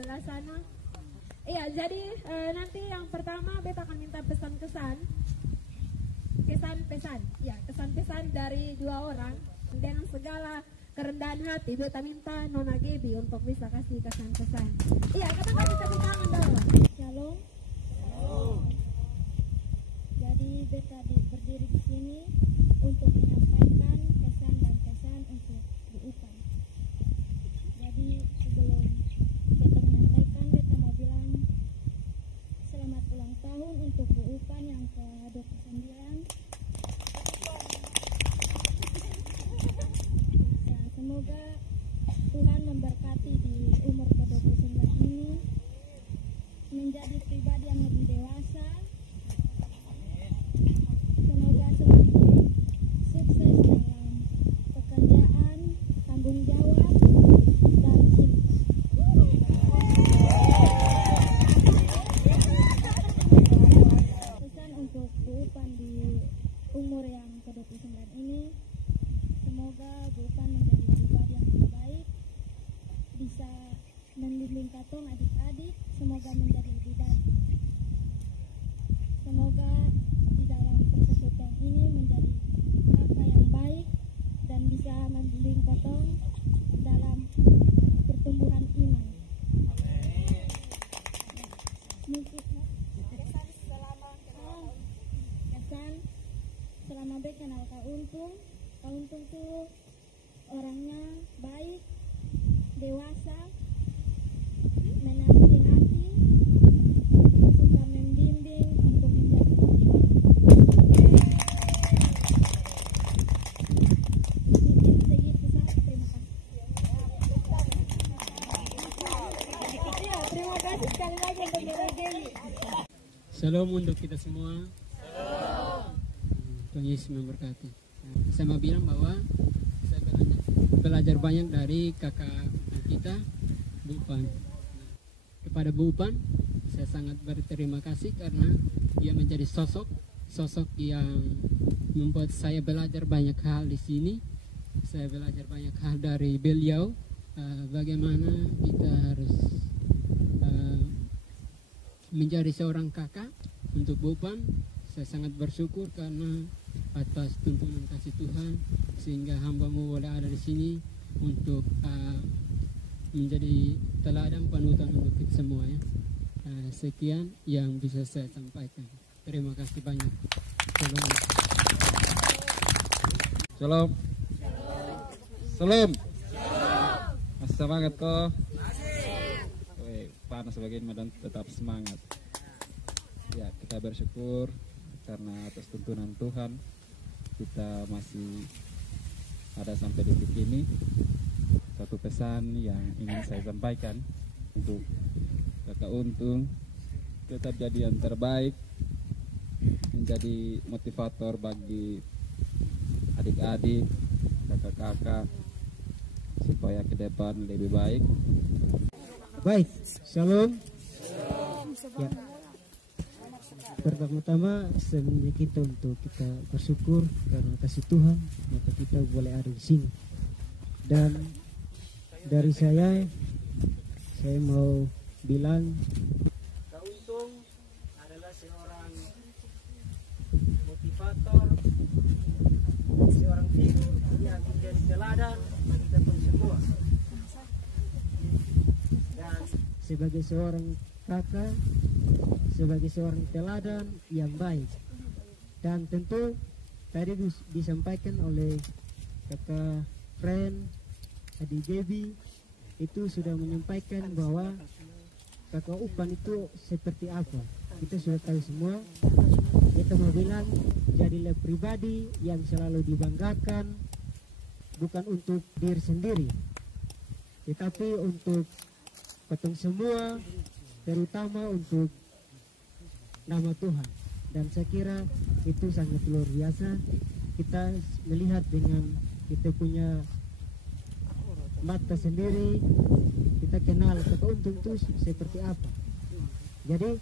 sebelah sana. Iya, jadi nanti yang pertama beta akan minta pesan-pesan. Kesan-pesan. Ya, kesan-pesan dari dua orang. Dengan segala kerendahan hati, beta minta Nona Gaby untuk bisa kasih kesan-pesan. Iya, katakan kita tepuk tangan dulu. Shalom. Jadi beta berdiri di sini untuk menyampaikan pesan dan pesan untuk Bu Upan. Jadi sebelum beta menyampaikan, beta mau bilang selamat ulang tahun untuk Bu Upan yang ke-29. Nah, semoga Tuhan memberkati di umur ke-29 ini menjadi pribadi yang lebih dewasa. Semoga semakin sukses dalam pekerjaan, tanggung jawab, dan pesan untuk Bu Upan di umur yang ke-29 ini, semoga Bu Upan menjadi pribadi yang lebih baik, bisa membimbing katong adik-adik, semoga menjadi lebih baik. Semoga di dalam persekutuan ini menjadi kakak yang baik dan bisa membimbing katong dalam pertumbuhan iman. Mungkin kesan selama bek kenal Kak Untung tuh orangnya baik, dewasa, menasihati, suka membimbing untuk menjadi lebih baik. Mungkin segitu saja. Terima kasih. Ya, terima kasih sekali lagi untuk Nona Gaby. Shalom untuk kita semua. Tuhan Yesus memberkati. Saya mau bilang bahwa saya belajar banyak dari kakak kita, Bu Upan. Kepada Bu Upan, saya sangat berterima kasih karena dia menjadi sosok yang membuat saya belajar banyak hal di sini. Saya belajar banyak hal dari beliau, bagaimana kita harus menjadi seorang kakak. Untuk Bu Upan, saya sangat bersyukur karena atas tuntunan kasih Tuhan sehingga hamba-Mu boleh ada di sini untuk menjadi teladan panutan untuk kita semua ya. Sekian yang bisa saya sampaikan. Terima kasih banyak. Shalom. Shalom. Shalom. Masih semangat kok? Masih. Panas bagian dan tetap semangat. Ya, kita bersyukur karena atas tuntunan Tuhan kita masih ada sampai detik ini. Satu pesan yang ingin saya sampaikan untuk Kakak Untung, tetap jadi yang terbaik, menjadi motivator bagi adik-adik, kakak-kakak supaya ke depan lebih baik. Baik, shalom. Ya. Pertama-tama sebenarnya kita untuk kita bersyukur karena kasih Tuhan maka kita boleh ada di sini. Dan dari saya mau bilang Kak Untung adalah seorang motivator, seorang figur yang menjadi teladan bagi kita semua. Dan sebagai seorang kakak, sebagai seorang teladan yang baik. Dan tentu tadi disampaikan oleh kakak friend Adik Gaby itu sudah menyampaikan bahwa kakak Upan itu seperti apa. Kita sudah tahu semua. Kita mau bilang jadilah pribadi yang selalu dibanggakan, bukan untuk diri sendiri, tetapi untuk ketong semua, terutama untuk nama Tuhan. Dan saya kira itu sangat luar biasa. Kita melihat dengan kita punya mata sendiri, kita kenal Kakak Untung itu seperti apa. Jadi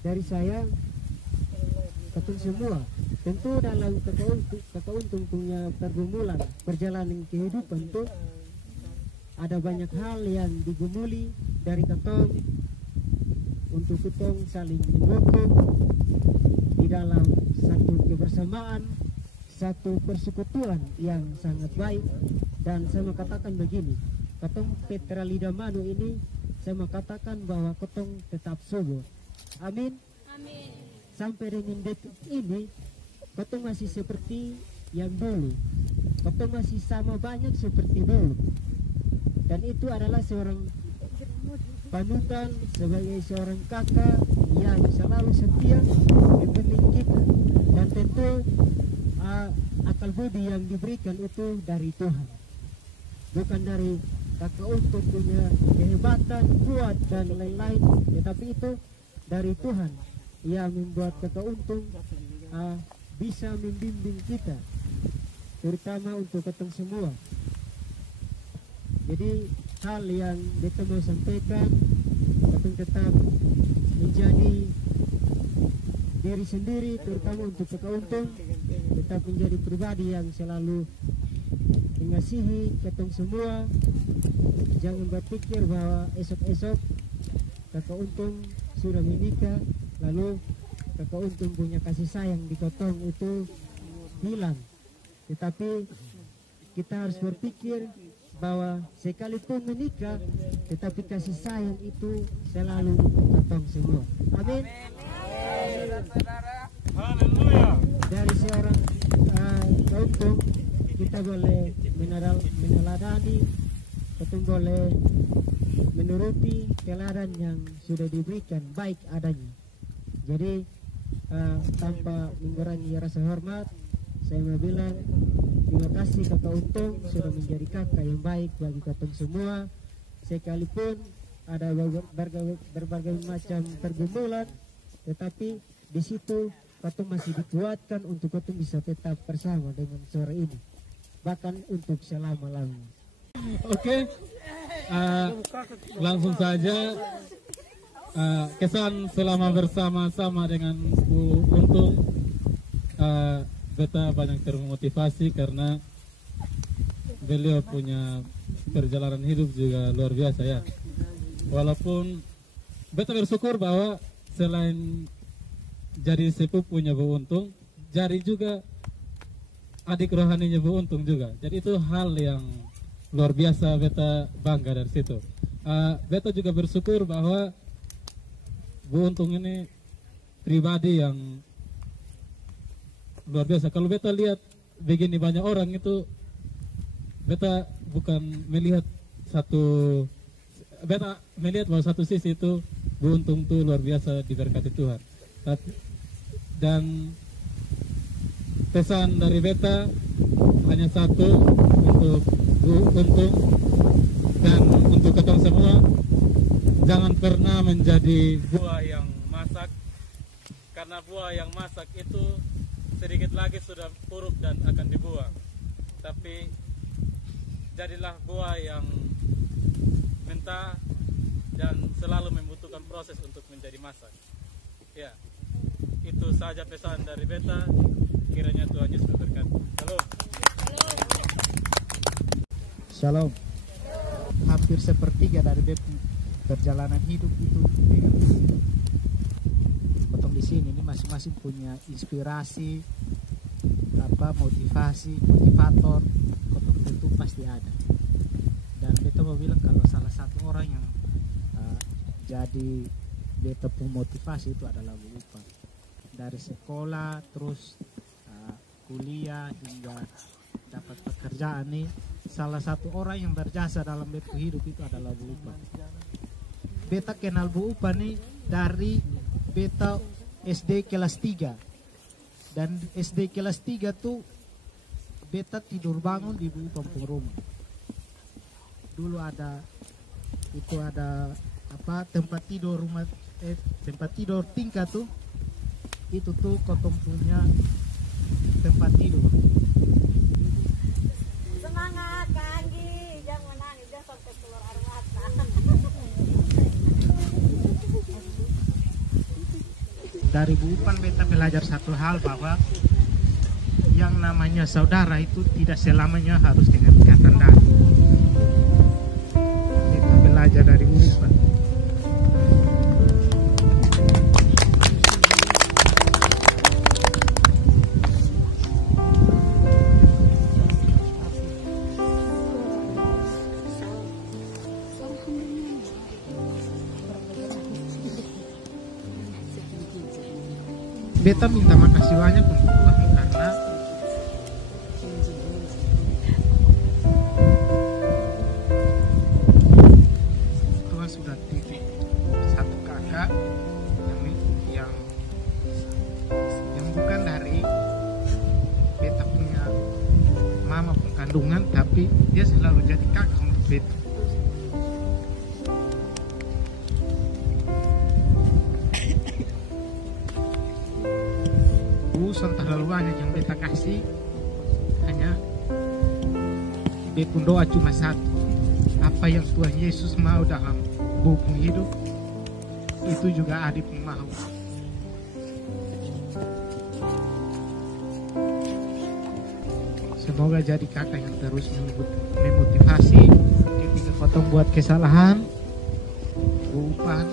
dari saya, ketong semua, tentu dalam Kakak Untung punya pergumulan perjalanan kehidupan itu ada banyak hal yang digumuli, dari ketong untuk ketong saling mendukung di dalam satu kebersamaan, satu persekutuan yang sangat baik. Dan saya mau katakan begini, ketong Petra Lida Manu ini saya mau katakan bahwa ketong tetap subur. Amin. Amin. Sampai dengan detik ini ketong masih seperti yang dulu, ketong masih sama banyak seperti dulu. Dan itu adalah seorang panutan, sebagai seorang kakak yang selalu setia membimbing kita. Dan tentu akal budi yang diberikan itu dari Tuhan, bukan dari kakak untuk punya kehebatan, kuat dan lain-lain, tetapi itu dari Tuhan yang membuat kakak untung bisa membimbing kita, terutama untuk ketemu semua. Jadi hal yang kita mau sampaikan, ketemu tetap menjadi diri sendiri, terutama untuk kakak untung, tetap menjadi pribadi yang selalu mengasihi ketemu semua. Jangan berpikir bahwa esok-esok kakak untung sudah menikah, lalu kakak untung punya kasih sayang di ketong itu hilang. Tetapi kita harus berpikir bahwa sekalipun menikah, tetapi kasih sayang itu selalu untuk ketong semua. Amin. Dari seorang untung kita boleh meneladani, kita boleh menuruti teladan yang sudah diberikan baik adanya. Jadi tanpa mengurangi rasa hormat, saya mau bilang terima kasih kakak untung sudah menjadi kakak yang baik bagi ketong semua. Sekalipun ada berbagai macam pergumulan, tetapi di situ ketong masih dikuatkan untuk ketong bisa tetap bersama dengan sore ini, bahkan untuk selama-lamanya. Oke, langsung saja kesan selama bersama-sama dengan Bu Untung. Beta banyak termotivasi karena beliau punya perjalanan hidup juga luar biasa ya. Walaupun beta bersyukur bahwa selain jadi sepupunya Bu Untung, jadi juga adik rohaninya Bu Untung juga. Jadi itu hal yang luar biasa, beta bangga dari situ. Beta juga bersyukur bahwa Bu Untung ini pribadi yang luar biasa. Kalau beta lihat begini banyak orang itu, beta bukan melihat beta melihat bahwa satu sisi itu Bu Untung tuh luar biasa diberkati Tuhan. Dan pesan dari beta hanya satu untuk Bu Untung dan untuk ketong semua, jangan pernah menjadi buah yang masak, karena buah yang masak itu sedikit lagi sudah puruk dan akan dibuang. Tapi jadilah buah yang mentah dan selalu membutuhkan proses untuk menjadi masak. Ya, itu saja pesan dari beta. Kiranya Tuhan Yesus memberkati. Shalom. Shalom. Hampir sepertiga dari perjalanan hidup itu dengan potong di sini. Ini masing-masing punya inspirasi, motivasi, motivator. Potong tentu pasti ada. Dan beta mau bilang kalau salah satu orang yang jadi beta pun motivasi itu adalah Bu Upan. Dari sekolah terus kuliah hingga dapat pekerjaan nih, salah satu orang yang berjasa dalam beta hidup itu adalah Bu Upan. Beta kenal Bu Upan nih dari beta SD kelas 3. Dan SD kelas 3 tuh beta tidur bangun di Bu Upan punya rumah. Dulu ada tempat tidur tempat tidur tingkat tuh, itu tuh kotong punya tempat tidur. Semangat Kak Anggi, jangan menangis, jangan sampai keluar air mata. Dari Bu Upan beta belajar satu hal, bahwa yang namanya saudara itu tidak selamanya harus dengan ikatan darah. Beta belajar dari Bu Upan. beta minta makasih banyak untuk Tuhan karena Tuhan sudah titik satu kakak yang bukan dari beta punya mama pun kandungan, tapi dia selalu jadi kakak untuk beta. Bukan terlalu banyak yang beta kasih, hanya beta doa cuma satu: apa yang Tuhan Yesus mau dalam buku hidup, itu juga adik mau. Semoga jadi kakak yang terus memotivasi ketika potong buat kesalahan, bukan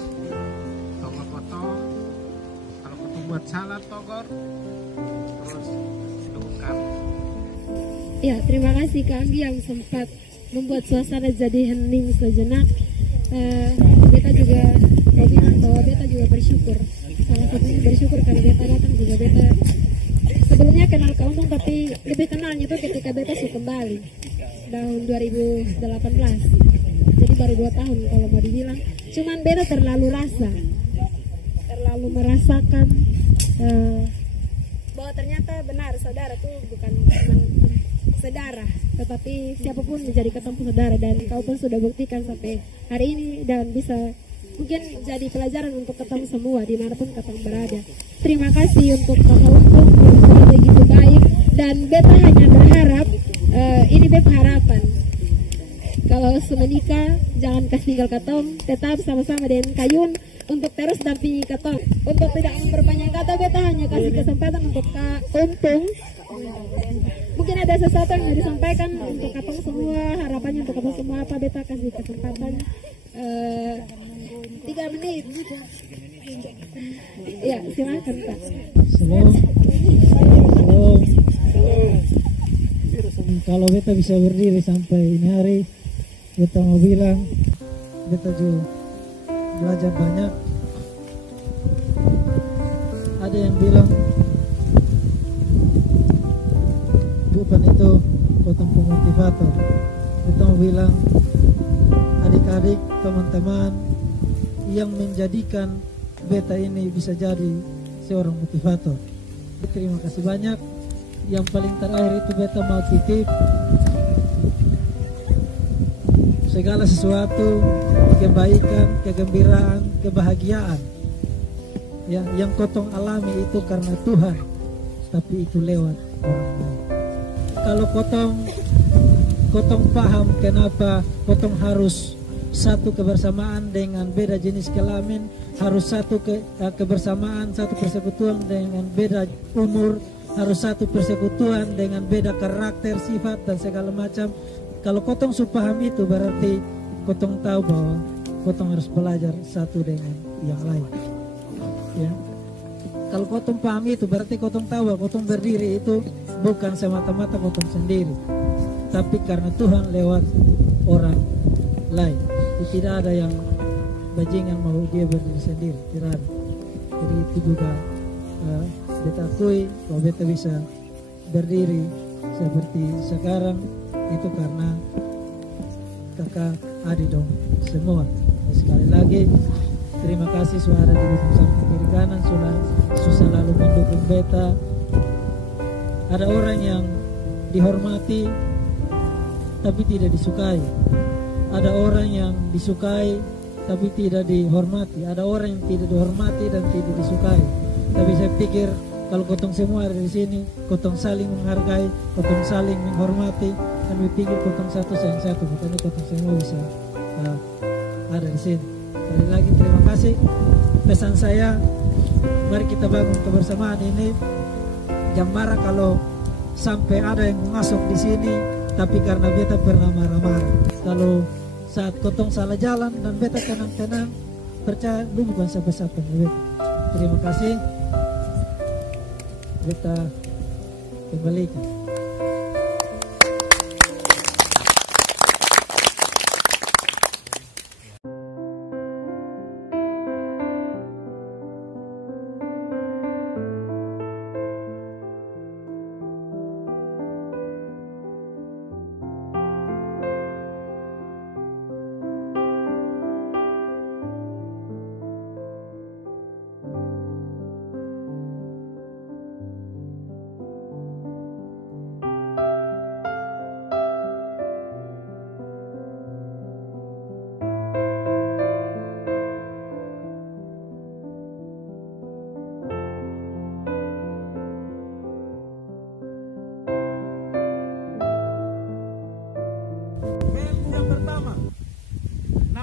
togor-potong. Kalau potong buat salah togor, terus dukam. Ya, terima kasih Kak Anggi yang sempat membuat suasana jadi hening sejenak. Beta juga mau bilang bahwa beta juga bersyukur. Salah satunya bersyukur karena beta datang juga beta sebelumnya kenal Kak Untung, tapi lebih kenalnya itu ketika beta sudah kembali tahun 2018. Jadi baru 2 tahun kalau mau dibilang. Cuman beta terlalu merasakan bahwa ternyata benar saudara tuh bukan cuma saudara, tetapi siapapun menjadi ketemu saudara, dan kau pun sudah buktikan sampai hari ini dan bisa mungkin jadi pelajaran untuk ketemu semua dimanapun ketemu berada. Terima kasih untuk Kakak Untung yang sudah begitu baik, dan beta hanya berharap ini beta harapan kalau semenikah jangan kasih tinggal katong, tetap sama-sama dengan Kayun untuk terus dampingi katong. Untuk tidak memperpanjang kata, beta hanya kasih kesempatan untuk Kak Untung. Mungkin ada sesuatu yang disampaikan untuk katong semua, harapannya untuk katong semua apa, beta kasih kesempatan 3 menit. Ya, silakan Kak. Shalom. Kalau beta bisa berdiri sampai ini hari, beta mau bilang beta juga belajar banyak. Ada yang bilang bukan itu potong pemotivator. Beta mau bilang adik-adik, teman-teman yang menjadikan beta ini bisa jadi seorang motivator. Terima kasih banyak. Yang paling terakhir itu beta mau titip segala sesuatu, kebaikan, kegembiraan, kebahagiaan ya, yang kotong alami itu karena Tuhan, tapi itu lewat orang lain. Kalau kotong paham kenapa kotong harus satu kebersamaan dengan beda jenis kelamin, harus satu kebersamaan, satu persekutuan dengan beda umur, harus satu persekutuan dengan beda karakter, sifat dan segala macam. Kalau kotong paham itu, berarti kotong tahu bahwa kotong harus belajar satu dengan yang lain. Ya. Kalau kotong paham itu, berarti kotong tahu bahwa kotong berdiri itu bukan semata-mata kotong sendiri, tapi karena Tuhan lewat orang lain. Tidak ada yang bajingan mau dia berdiri sendiri, tidak ada. Jadi itu juga beta akui bahwa beta bisa berdiri seperti sekarang itu karena kakak adik dong semua. Sekali lagi terima kasih sudah ada di samping kiri kanan, sudah selalu mendukung beta. Ada orang yang dihormati tapi tidak disukai, ada orang yang disukai tapi tidak dihormati, ada orang yang tidak dihormati dan tidak disukai. Tapi saya pikir kalau kotong semua ada di sini, kotong saling menghargai, kotong saling menghormati, dan berpikir kotong satu sayang satu, makanya kotong semua bisa ada di sini. Sekali lagi terima kasih. Pesan saya, mari kita bangun kebersamaan ini. Jangan marah kalau sampai ada yang masuk di sini, tapi karena beta pernah marah-marah. Kalau saat kotong salah jalan dan beta tenang-tenang, percaya lu bukan siapa-siapa beta. Terima kasih. Beta kembalikan.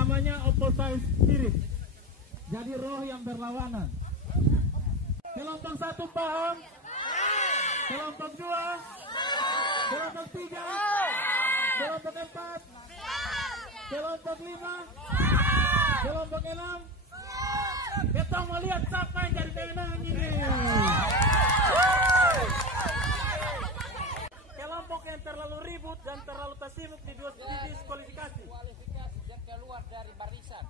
namanya opposite spirit. Jadi roh yang berlawanan. Kelompok 1 paham? Kelompok 2? Kelompok 3? Kelompok 4? Kelompok 5? Kelompok 6? Kita mau lihat siapa yang jadi kemenangan ini. Kelompok yang terlalu ribut dan terlalu pasif didiskualifikasi. Dan keluar dari barisan.